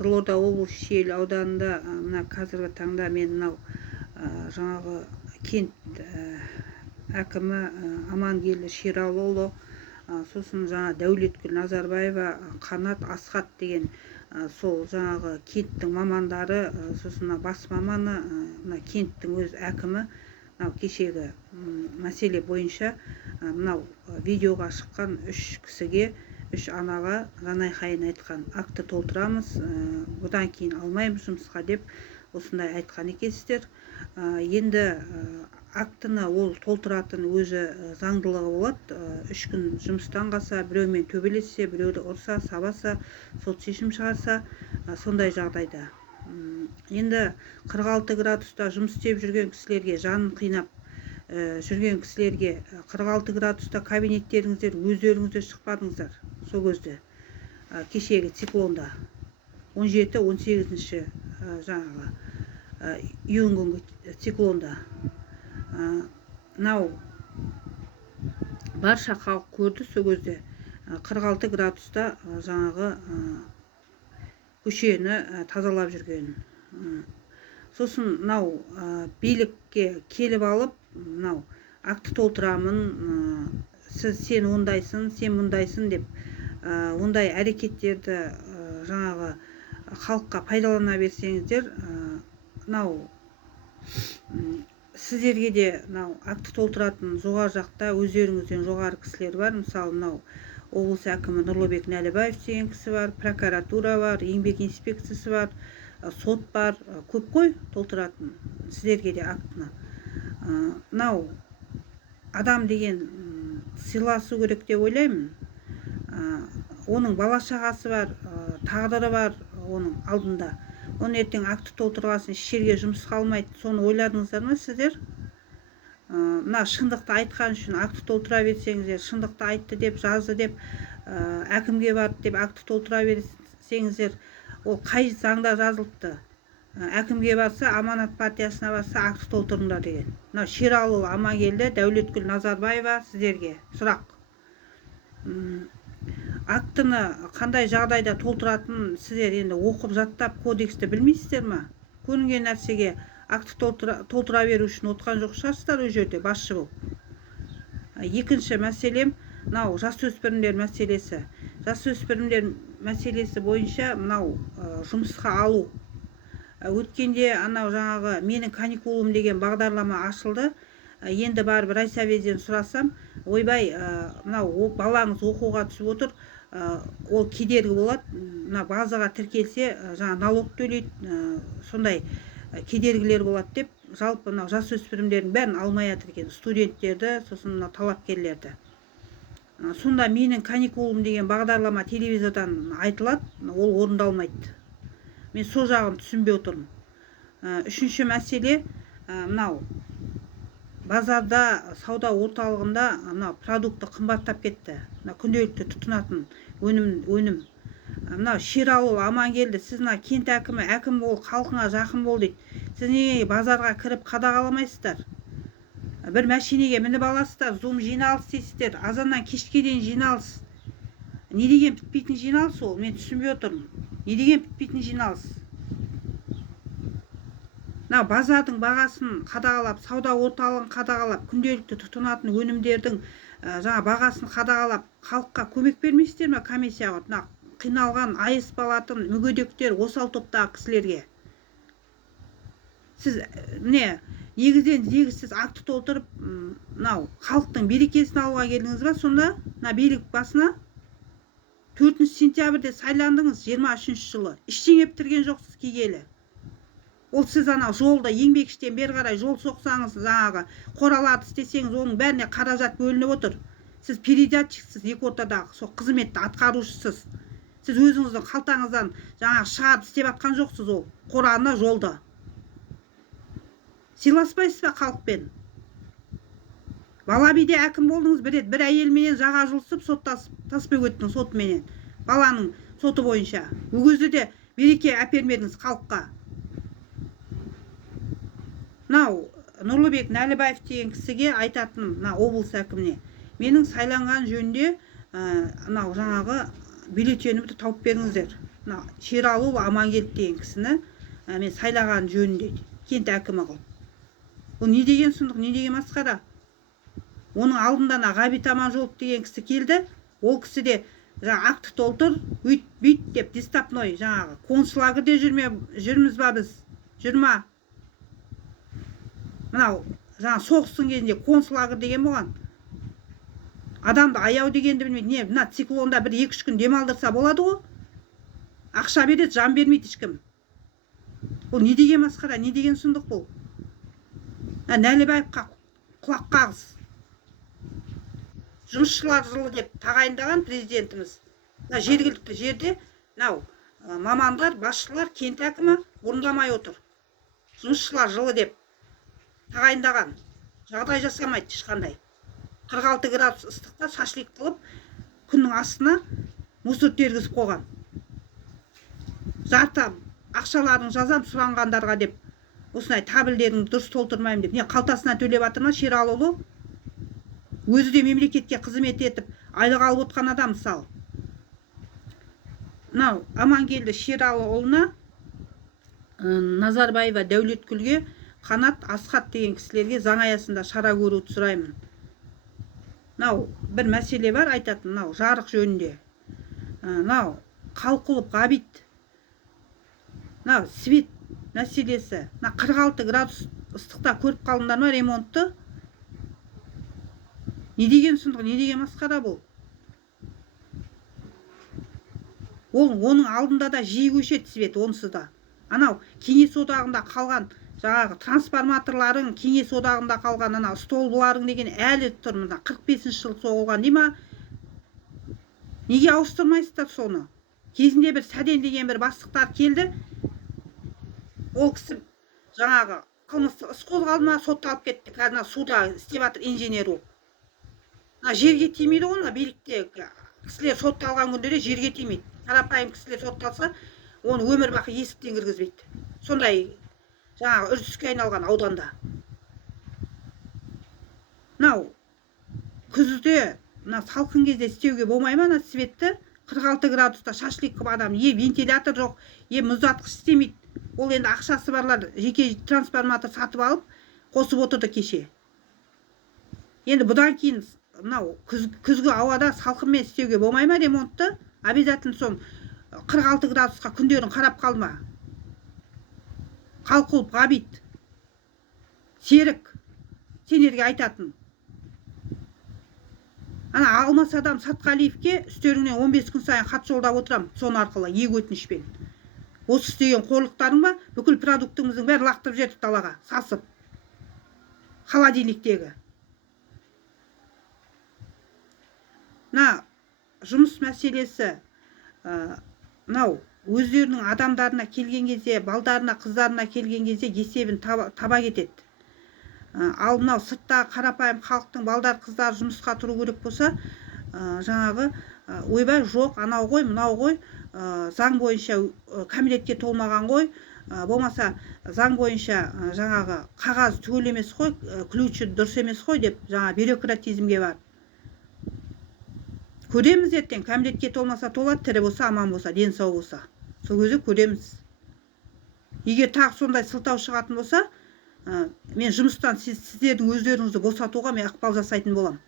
Қызылорда облысы Шиелі ауданында мына қазіргі таңда мен мынау жаңағы кент әкімі Амангелді Шералыұлы, сосын жаңа Дәулеткүл Назарбаева, Қанат Асхат деген сол жаңағы кенттің мамандары, сосын бас маманы, мына кенттің өз әкімі мынау кешегі мәселе бойынша мынау видеоға шыққан 3 кісіге, 3 анаға жанайқайын айтқан. Акты толтырамыз, бұдан кейін алмаймыз жұмысқа деп осындай айтқан екенсіздер. Енді актыны ол толтыратын өзі заңдылығы болады. 3 күн жұмыстан қалса, біреумен төбелессе, біреуді ұрса, сабаса, сот шешім шығарса, сондай жағдайда. Енді 46 градуста жұмыс істеп жүрген кісілерге, жанын қинап жүрген кісілерге 46 градуста кабинеттеріңіздер өздеріңіздер шықпадыңыздар. Сол кезде кешегі циклонда 17-18 жаңағы июнь күнгі циклонда мынау барша халық көрді. Сол кезде 46 градуста жаңағы көшені тазалап жүрген. Сосын мынау билікке келіп алып, мынау акты толтырамын, сен ондайсың, сен мұндайсың деп ондай әрекеттерді жаңағы халыққа пайдалана берсеңіздер, мынау сіздерге де мынау акты толтыратын жоғары жақта өздеріңізден жоғары кісілер бар. Мысалы, мынау облыс әкімі Нұрлыбек Нәлібаев деген кісі бар, прокуратура бар, еңбек инспекциясы бар, сот бар, көп қой толтыратын сіздерге де актыны. Мынау адам деген сыйласу керек деп ойлаймын. Оның бала шағасы бар, тағдыры бар оның алдында. Оны ертең акты толтырғасын еш жерге жұмыс қалмайды. Соны ойладыңыздар ма сіздер? Мына шындықты айтқан үшін акты толтыра берсеңіздер, шындықты айтты деп, жазды деп, әкімге барды деп акты толтыра берсеңіздер, ол қай заңда жазылыпты? Әкімге барса, Аманат партиясына барса, акты толтырыңдар деген. Мына Шералыұлы Амангелді, Дәулеткүл Назарбаева сіздерге сұрақ. Актыны қандай жағдайда толтыратын сіздер енді оқып жаттап кодексті білмейсіздер ма? Көрінген нәрсеге акты толтыра беру үшін отқан жоқ шығарсыздар өз жерде басшы болып. Екінші мәселем мынау жасөспірімдер мәселесі. Жасөспірімдер мәселесі бойынша мынау жұмысқа алу. Өткенде анау жаңағы менің каникулым деген бағдарлама ашылды. Енді барып райсоветтен сұрасам, ойбай, мынау балаңыз оқуға түсіп отыр, ол кедергі болады, мына базаға тіркелсе, жаңа налог төлейді, сондай кедергілер болады деп, жалпы мынау жасөспірімдердің бәрін алмай жатыр екен, студенттерді, сосын мынау талапкерлерді. Сонда менің каникулым деген бағдарлама телевизордан айтылады, ол орындалмайды. Мен сол жағын түсінбей отырмын. Үшінші мәселе, мынау базарда, сауда орталығында мынау продукты қымбаттап кетті. Күнделікті тұтынатын өнім. Мынау Шералыұлы Амангелді, сіз мына кент әкімі, әкім бол, халқыңа жақын бол дейді. Сіз неге базарға кіріп қадағаламайсыздар? Бір мәшинеге мініп аласыздар, зум жиналыс дейсіздер, азаннан кешке дейін жиналыс. Не деген бітпейтін жиналыс ол? Мен түсінбей отырмын. Не деген бітпейтін жиналыс? Базардың бағасын қадағалап, сауда орталығын қадағалап, күнделікті тұтынатын өнімдердің жаңа бағасын қадағалап, халыққа көмек бермейсіздер ме комиссияға? Қиналған, айыс балатын, мүгедектер, осал топтағы кісілерге. Сіз негізден негізсіз акты толтырып, халықтың берекесін алуға келдіңіз ба? Сонда билік басына 4 сентябрьде сайландыңыз, 23 жылы. Іштен ептірген жоқсыз кигелі. Ол сіз жолда еңбекштен бері қарай жол соқсаңыз, жаңағы қораларды істесеңіз, оның бәріне қаражат бөлініп отыр. Сіз передатчиксіз, екі ортадағы сол қызметті атқарушысыз. Сіз өзіңіздің қалтаңыздан жаңағы шығарып істеп атқан жоқсыз ол қораны жолда. Сыйласпайсыз ба халықпен? Балабиде әкім болдыңыз бір рет, бір әйелменен жаға жұлысып, Тасбөгеттің сотыменен, баланың соты бойынша. Өгізді де береке әпермедіңіз халыққа. Нұрлыбек Нәлібаев деген кісіге айтатыным, облыс әкіміне, менің сайланған жөнінде жаңағы бюллетенімді тауып беріңіздер. мына Шералов Амангелді деген кісіні мен сайлаған жөнінде кент әкімі қылып. Ол не деген сұмдық, не деген масқара. Оның алдында Ғабит Аманжолов деген кісі келді. Ол кісі де акт толтыр, үйт бүйт деп дистапной жаңағы концлагерде жүрміз ба біз? Жүрма. Мынау жаңа соғыстың кезінде концлагер деген болған. Адамды аяу дегенді білмейді. Не, мына циклонда бір 2-3 күн демалдырса болады ғой. Ақша береді, жан бермейді ешкім. Бұл не деген масқара, не деген сұмдық бұл? Нәлібаевқа құлақ қағыз. Жұмысшылар жылы деп тағайындаған президентіміз. Жергілікті жерде мамандар, басшылар, кент әкімі орындамай отыр. Жұмысшылар жылы деп тағайындаған. Жағдай жасамайды ешқандай. 46 градус ыстықта шашлик қылып, күннің астына мусор тергізіп қойған. Жарты ақшаларын жазам сұранғандарға деп, осындай табілдерін дұрыс толтырмаймын деп. Не қалтасына төлеп жатыр ма Шералұлы? Өзі де мемлекетке қызмет етіп, айлық алып отқан адам мысалы. Мынау Амангелді Шералыұлына, Назарбаева Дәулеткүлге, Қанат Асхат деген кісілерге заң аясында шара көруді сұраймын. Бір мәселе бар айтатын, жарық жөнінде. Қалқұлов Ғабит, свет мәселесі. 46 градус ыстықта көріп қалыңдар ма ремонтты? Не деген сұмдық, не деген масқара бұл? Оның алдында да жиі көшеді свет, онсыз да. Кеңес одағында қалған жаңағы трансформаторларың, Кеңес одағында қалған столбыларың деген әлі тұр. 45-ші жыл соғылған дей ма? Неге ауыстырмайсыздар соны? Кезінде бір Сәден деген бір бастықтар келді. Ол кісі жаңағы қылмыстық іс қозғалды ма, сотталып кетті. Қазір суда істеп жатыр инженер болып. Жерге тимейді ғой, билікте кісілер сотталған күнде де жерге тимейді. Қарапайым кісілер сотталса, оны өмір бақи есіктен кіргізбейді. Сондай жаңағы үрдіске айналған ауданда. Күзде, салқын кезде істеуге болмай ма светті? 46 градуста шашлик қып адам, вентилятор жоқ, мұздатқыш істемейді. Ол енді ақшасы барлар жеке трансформатор сатып алып, қосып отырды кеше. Енді бұдан кейін күзгі ауада салқынмен істеуге болмай ма ремонтты? Обязательно сон 46 градусқа күндерін қарап қалма. Қалқұлов Ғабит, Серік, сендерге айтатын. Алмас адам Сатқалиевке үстеріңнен 15 күн сайын хат жолдап отырам, сон арқылы ек өтінішпен. Осы істеген қорлықтарың ба, бүкіл продуктыңыздың бәрі лақтырып жетіп далаға, сасып. Холодильниктегі. Жұмыс мәселесі, өздерінің адамдарына келген кезде, балдарына, қыздарына келген кезде есебін таба кетеді. Ал сыртта қарапайым халықтың балдар, қыздар жұмысқа тұру керек болса, жаңағы ойбай жоқ, анау ғой, мынау ғой, заң бойынша кәмелетке толмаған ғой, болмаса заң бойынша жаңағы қағаз түгел емес қой, ключі дұрыс емес қой деп жаңа бюрократизмге бар. Көреміз ертең, кәмелетке толмаса толады, тірі болса, аман болса, ден сау болса. Сол көзі көреміз. Егер тағы сондай сылтау шығатын болса, мен жұмыстан сіздердің өздеріңізді босатуға мен ықпал жасайтын болам.